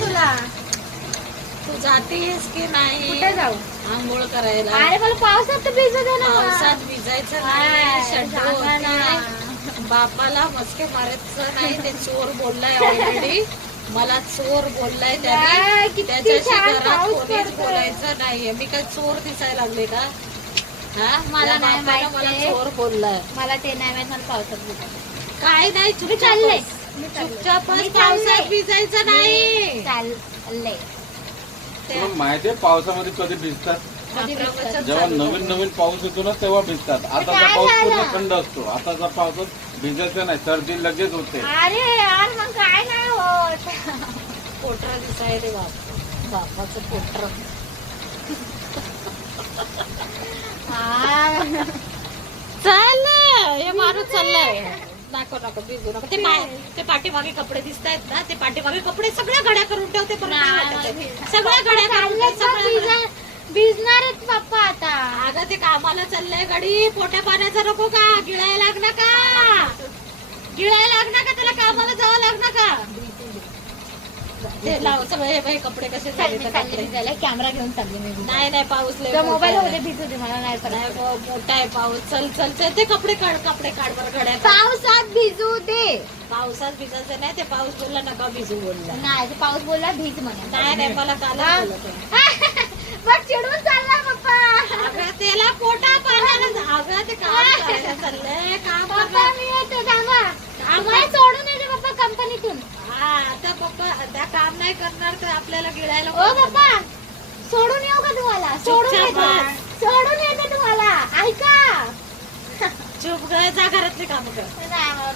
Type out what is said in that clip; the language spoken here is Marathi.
तुला? तू जातेस की नाही कुठे जाऊ? आंघोळ करायला? अरे मला पावसात तर भिजू दे ना. पावसात भिजायचं हाय, नाही, शड्डू सांगा ना. होते. बापाला मस्के मारायचं नाही. ते चोर बोललाय ऑलरेडी. मला चोर बोललाय काय, त्याने. किती त्याच्याशी छान घरात पाऊस कोणीच पडतोय. बोलायचं नाहीये. मी काय चोर दिसायला लागले का? हा मला त्या नाही बापानं मला माहिती. चोर बोललाय. मला ते नाही माहित, मला पावसात भिजायचं. काय नाही, मी चालले. चुपचापच मी पावसात चालले. भिजायचं नाही. चालले. तुला माहितीये पावसामध्ये कधी भिजतात? कधी भिजतात? जेव्हा नवीन नवीन पाऊस येतो ना तेव्हा भिजतात. आताचा काय पाऊस पूर्ण झालं? थंड असतो. आताचा पावसात भिजायचं नाही, सर्दी लगेच होते. अरे यार मग काय नाही होत. पोटर दिसायले बापाचं पोटर. हा. चल हे माणूस चाललाय. नको भिजू नको. ते पाठीमागे कपडे दिसतायत ना, ते पाठीमागे कपडे सगळ्या घड्या करून ठेवते. पण नाही वाटत आहे. सगळ्या घड्या करून ठेव, सगळ्या घड्या. भिजणारच पप्पा आता. अगं ते कामाला चाललंय गाडी. पोट्या पाण्याचं नको का? गिळायला लागणार का? गिळायला लागणार का? त्याला कामाला जावं लागणार का? ते लाव सगळे हे बाई कपडे कसे झाले तर कपडे. कॅमेरा घेऊन चालली मी. नाही पाऊस लय मोठा मोबाईल आहे. मध्ये भिजू दे, मला नाही नाही पडत. गं, मोठा आहे पाऊस. चल चल चल ते कपडे काढ बरं घड्या. पावसात भिजू दे. पावसात भिजायचं नाही. ते पाऊस बोलला नका भिजू बोलला. नाही ते पाऊस बोलला भीज म्हणे. नाही मला काल बोलत होता. बघ चिडून चालला पप्पा. अगं त्याला पोटा पाण्याला अगं ते काम करायला चाललंय. काम पप्पा करणार. मी येते थांबा. आम्हाला सोडून येते पप्पा कंपनीतून. हा आता पप्पा त्या काम नाही करणार तर आपल्याला गिळायला ओ पप्पा सोडून येऊ का तुम्हाला? सोडून चुपचाप येते. बस. सोडून येते तुम्हाला. ऐका. चुप ग, जा घरातले काम कर. नाही